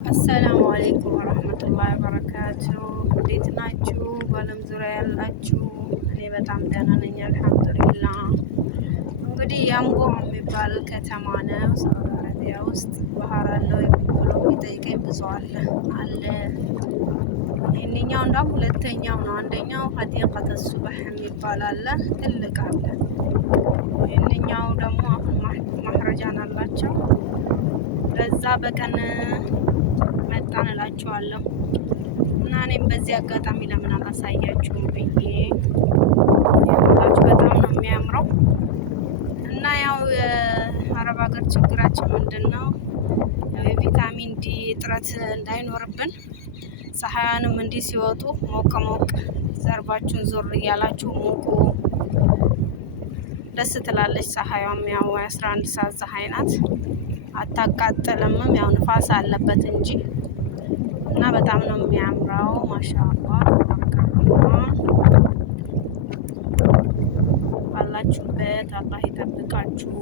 አሰላሙ አለይኩም ወረህመቱላሂ ወበረካቱ። እንዴት ናችሁ? በዓለም ዙሪያ ያላችሁ እኔ በጣም ደህና ነኝ አልሐምዱሊላህ። እንግዲህ አምቦ የሚባል ከተማ ነው ሳውዲ አረቢያ ውስጥ። ባህር አለው ብሎ የሚጠይቀኝ ብዙ አለ። ይህንኛው እንዳውም ሁለተኛው ነው። አንደኛው ሀዲቀተ ሱበህ የሚባል አለ፣ ትልቅ አለ። ይህንኛው ደግሞ አሁን ማህረጃን አላቸው። በዛ በቀን መጣን እላችኋለሁ። እና እኔም በዚህ አጋጣሚ ለምን አላሳያችሁም ብዬ በጣም ነው የሚያምረው። እና ያው የአረብ ሀገር ችግራችን ምንድን ነው? የቪታሚን ዲ እጥረት እንዳይኖርብን ፀሐያንም እንዲህ ሲወጡ ሞቅ ሞቅ ዘርባችሁን ዞር እያላችሁ ሞቁ። ደስ ትላለች ፀሐያም። ያው 11 ሰዓት ፀሐይ ናት፣ አታቃጥልምም። ያው ንፋስ አለበት እንጂ እና በጣም ነው የሚያምረው። ማሻአላህ ባላችሁበት አላህ ይጠብቃችሁ።